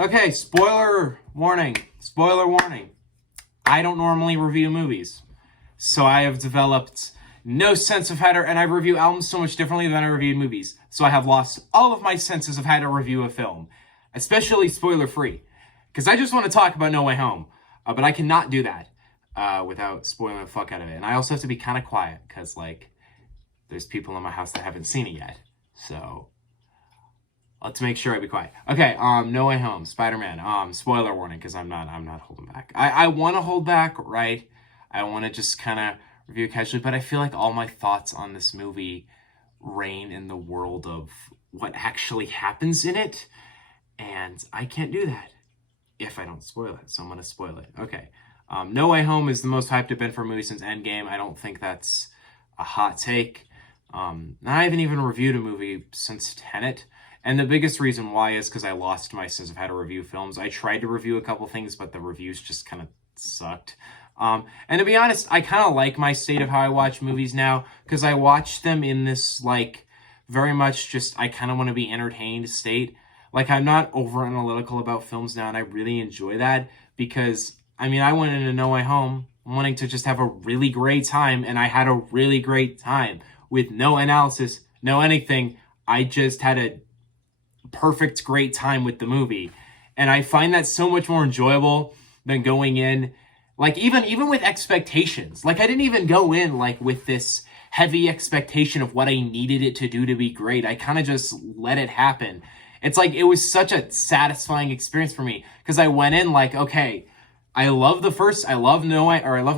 Okay, spoiler warning. Spoiler warning. I don't normally review movies. So I have developed no sense of how to, and I review albums so much differently than I reviewed movies. So I have lost all of my senses of how to review a film, especially spoiler free. Because I just want to talk about No Way Home. But I cannot do that without spoiling the fuck out of it. And I also have to be kind of quiet because, there's people in my house that haven't seen it yet. So let's make sure I be quiet. Okay, No Way Home, Spider-Man. Spoiler warning, because I'm not holding back. I want to hold back, right? I want to just kind of review it casually, but I feel like all my thoughts on this movie reign in the world of what actually happens in it, and I can't do that if I don't spoil it, so I'm going to spoil it. Okay, No Way Home is the most hyped I've been for a movie since Endgame. I don't think that's a hot take. I haven't even reviewed a movie since Tenet. And the biggest reason why is because I lost my sense of how to review films. I tried to review a couple things, but the reviews just kind of sucked. And to be honest, I kind of like my state of how I watch movies now, because I watch them in this, very much just, I kind of want to be entertained state. I'm not over analytical about films now, and I really enjoy that, because, I went into No Way Home wanting to just have a really great time, and I had a really great time with no analysis, no anything. I just had a perfect great time with the movie, and I find that so much more enjoyable than going in even with expectations. I didn't even go in with this heavy expectation of what I needed it to do to be great. I kind of just let it happen. It's it was such a satisfying experience for me, because I went in okay, I love I love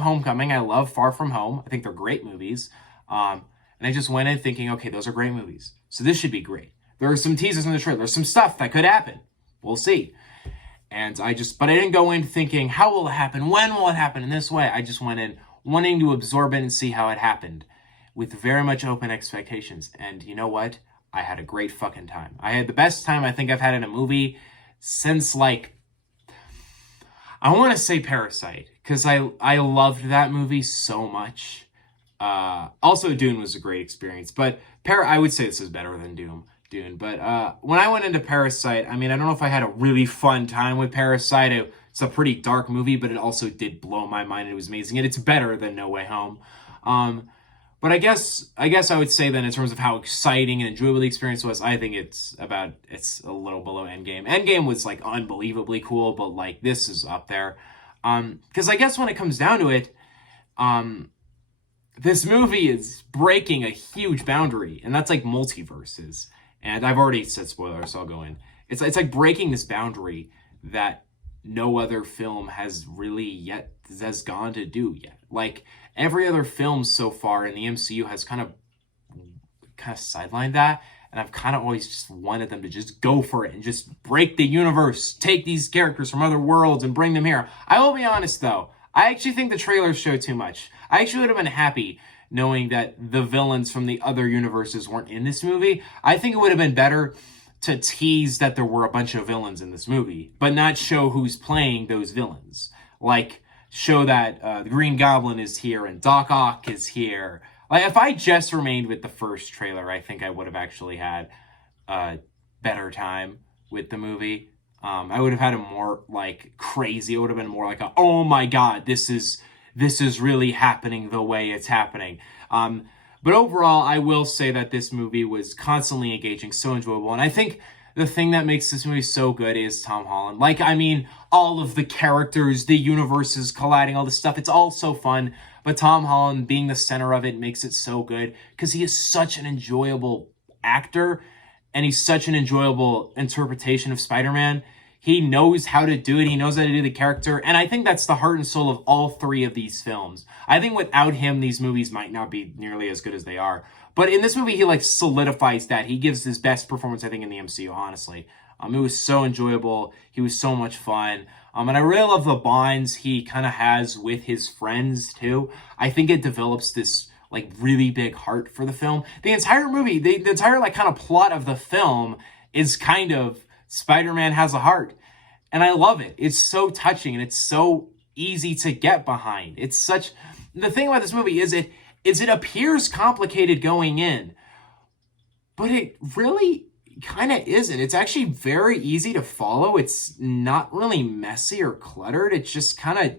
Homecoming, I love Far From Home. I think they're great movies. And I just went in thinking, okay, those are great movies, so this should be great. There are some teasers in the trailer. There's some stuff that could happen. We'll see. And but I didn't go in thinking, how will it happen? When will it happen? In this way, I just went in wanting to absorb it and see how it happened, with very much open expectations. And you know what? I had a great fucking time. I had the best time I think I've had in a movie since, I want to say Parasite, because I loved that movie so much. Also, Dune was a great experience, but I would say this is better than Dune. But when I went into Parasite, I don't know if I had a really fun time with Parasite. It's a pretty dark movie, but it also did blow my mind. It was amazing, and it's better than No Way Home. But I guess I would say that in terms of how exciting and enjoyable the experience was, I think it's a little below Endgame. Endgame was unbelievably cool, but this is up there. Because I guess when it comes down to it, this movie is breaking a huge boundary, and that's multiverses. And I've already said spoilers, so I'll go in. It's breaking this boundary that no other film has gone to do yet. Every other film so far in the MCU has kind of sidelined that, and I've kind of always just wanted them to just go for it and just break the universe, take these characters from other worlds and bring them here. I will be honest though, I actually think the trailers show too much. I actually would have been happy knowing that the villains from the other universes weren't in this movie. I think it would have been better to tease that there were a bunch of villains in this movie, but not show who's playing those villains. Show that the Green Goblin is here and Doc Ock is here. If I just remained with the first trailer, I think I would have actually had a better time with the movie. I would have had a more crazy. It would have been more oh my god, this is really happening the way it's happening. But overall, I will say that this movie was constantly engaging, so enjoyable. And I think the thing that makes this movie so good is Tom Holland. All of the characters, the universes colliding, all this stuff, it's all so fun. But Tom Holland being the center of it makes it so good, because he is such an enjoyable actor, and he's such an enjoyable interpretation of Spider-Man. He knows how to do it. He knows how to do the character. And I think that's the heart and soul of all three of these films. I think without him, these movies might not be nearly as good as they are. But in this movie, he solidifies that. He gives his best performance, I think, in the MCU, honestly. It was so enjoyable. He was so much fun. And I really love the bonds he kind of has with his friends, too. I think it develops this really big heart for the film. The entire movie, the entire kind of plot of the film is kind of Spider-Man has a heart. And I love it. It's so touching, and it's so easy to get behind. The thing about this movie is it appears complicated going in, but it really kind of isn't. It's actually very easy to follow. It's not really messy or cluttered. It just kind of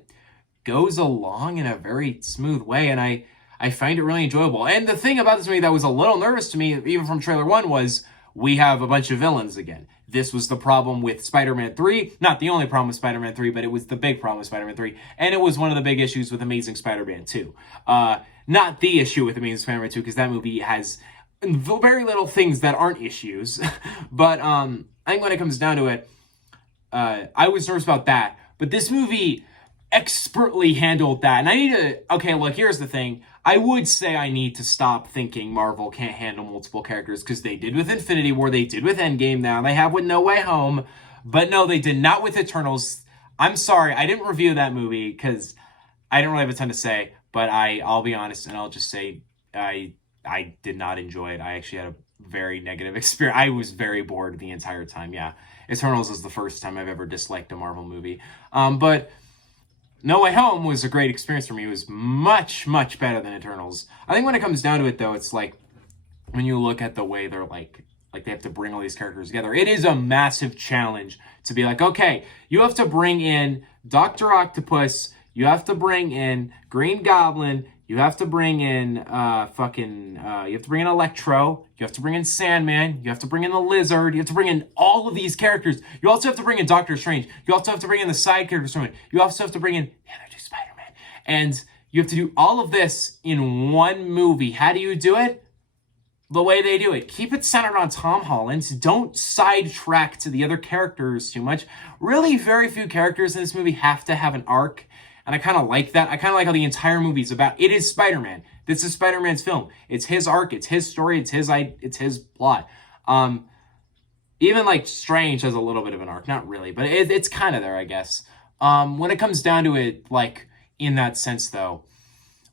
goes along in a very smooth way, and I find it really enjoyable. And the thing about this movie that was a little nervous to me, even from trailer one, was we have a bunch of villains again. This was the problem with Spider-Man 3. Not the only problem with Spider-Man 3, but it was the big problem with Spider-Man 3. And it was one of the big issues with Amazing Spider-Man 2. Not the issue with Amazing Spider-Man 2, because that movie has very little things that aren't issues. But I think when it comes down to it, I was nervous about that. But this movie expertly handled that. And I need to... Okay, look, here's the thing. I would say I need to stop thinking Marvel can't handle multiple characters, because they did with Infinity War, they did with Endgame, now they have with No Way Home. But no, they did not with Eternals. I'm sorry, I didn't review that movie, because I don't really have a ton to say. But I'll be honest, and I'll just say I did not enjoy it. I actually had a very negative experience. I was very bored the entire time. Yeah, Eternals is the first time I've ever disliked a Marvel movie. But No Way Home was a great experience for me. It was much, much better than Eternals. I think when it comes down to it, though, it's like when you look at the way they're like they have to bring all these characters together. It is a massive challenge to be like, okay, you have to bring in Dr. Octopus, you have to bring in Green Goblin, you have to bring in you have to bring in Electro, you have to bring in Sandman, you have to bring in the Lizard, you have to bring in all of these characters. You also have to bring in Doctor Strange. You also have to bring in the side characters from it. You also have to bring in the other two Spider-Man. And you have to do all of this in one movie. How do you do it? The way they do it. Keep it centered on Tom Holland. Don't sidetrack to the other characters too much. Really, very few characters in this movie have to have an arc. And I kind of like that. I kind of like how the entire movie is about, it is Spider-Man. This is Spider-Man's film. It's his arc. It's his story. It's his plot. Even like Strange has a little bit of an arc. Not really, but it's kind of there, I guess. When it comes down to it, like in that sense though,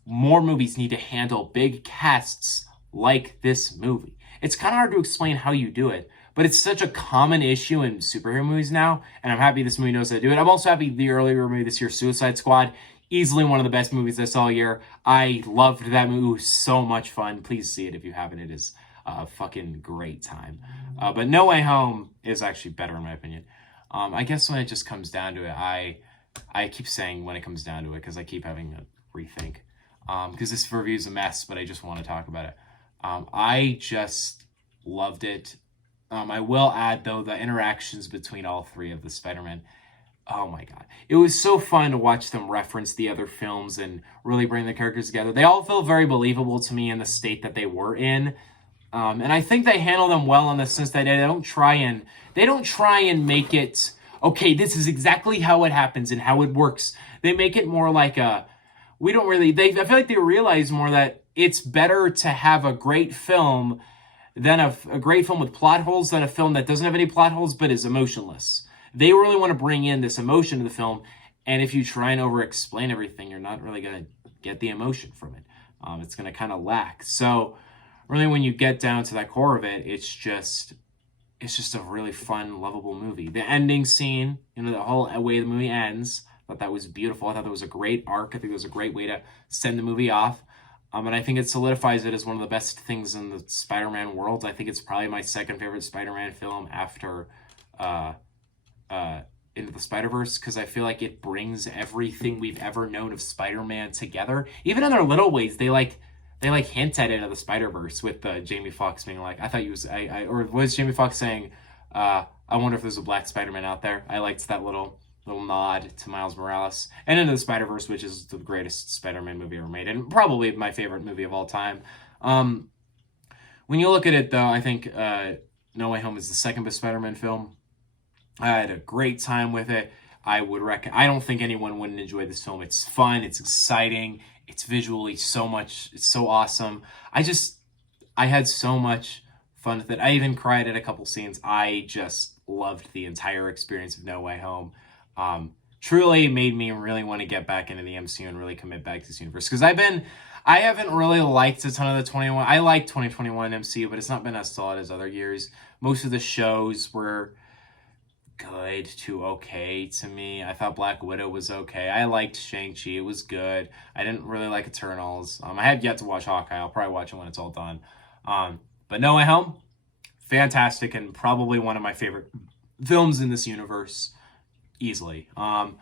more movies need to handle big casts like this movie. It's kind of hard to explain how you do it, but it's such a common issue in superhero movies now, and I'm happy this movie knows how to do it. I'm also happy the earlier movie this year, Suicide Squad, easily one of the best movies I saw all year. I loved that movie. It was so much fun. Please see it if you haven't. It is a fucking great time. But No Way Home is actually better in my opinion. I guess when it just comes down to it, I keep saying when it comes down to it because I keep having to rethink. Because this review is a mess, but I just want to talk about it. I just loved it. I will add, though, the interactions between all three of the Spider-Man. Oh, my God. It was so fun to watch them reference the other films and really bring the characters together. They all feel very believable to me in the state that they were in. And I think they handle them well in the sense that they don't try and make it, okay, this is exactly how it happens and how it works. They make it more like I feel like they realize more that it's better to have a great film than a great film with plot holes than a film that doesn't have any plot holes but is emotionless. They really want to bring in this emotion to the film, and if you try and over-explain everything, you're not really going to get the emotion from it. It's going to kind of lack. So really when you get down to that core of it, it's just a really fun, lovable movie. The ending scene, the whole way the movie ends, I thought that was beautiful. I thought that was a great arc. I think it was a great way to send the movie off. And I think it solidifies it as one of the best things in the Spider-Man world. I think it's probably my second favorite Spider-Man film after Into the Spider-Verse, because I feel like it brings everything we've ever known of Spider-Man together. Even in their little ways, they hint at Into the Spider-Verse with Jamie Foxx being like, I thought he was, or was Jamie Foxx saying, I wonder if there's a black Spider-Man out there. I liked that little nod to Miles Morales. And Into the Spider-Verse, which is the greatest Spider-Man movie ever made, and probably my favorite movie of all time. When you look at it, though, I think No Way Home is the second best Spider-Man film. I had a great time with it. I don't think anyone wouldn't enjoy this film. It's fun. It's exciting. It's visually it's so awesome. I had so much fun with it. I even cried at a couple scenes. I just loved the entire experience of No Way Home. Truly made me really want to get back into the MCU and really commit back to this universe. Because I haven't really liked a ton of the 21. I like 2021 MCU, but it's not been as solid as other years. Most of the shows were good to okay to me. I thought Black Widow was okay. I liked Shang-Chi. It was good. I didn't really like Eternals. I have yet to watch Hawkeye. I'll probably watch it when it's all done. But No Way Home, fantastic and probably one of my favorite films in this universe, easily. I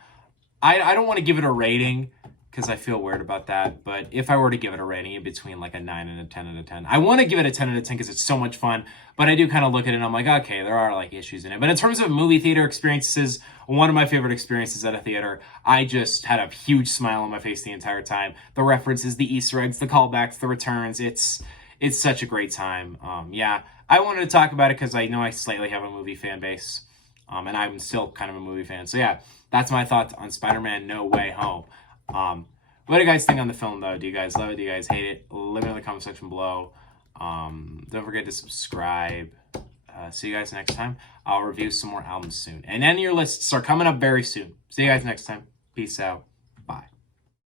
don't want to give it a rating because I feel weird about that, but if I were to give it a rating in between like a 9 and a 10 out of 10, I want to give it a 10 out of 10 because it's so much fun, but I do kind of look at it and I'm like, okay, there are like issues in it. But in terms of movie theater experiences, one of my favorite experiences at a theater, I just had a huge smile on my face the entire time. The references, the Easter eggs, the callbacks, the returns, it's such a great time. Yeah, I wanted to talk about it because I know I slightly have a movie fan base, and I'm still kind of a movie fan. So yeah, that's my thoughts on Spider-Man No Way Home. What do you guys think on the film, though? Do you guys love it? Do you guys hate it? Let me know in the comment section below. Don't forget to subscribe. See you guys next time. I'll review some more albums soon. And then your lists are coming up very soon. See you guys next time. Peace out.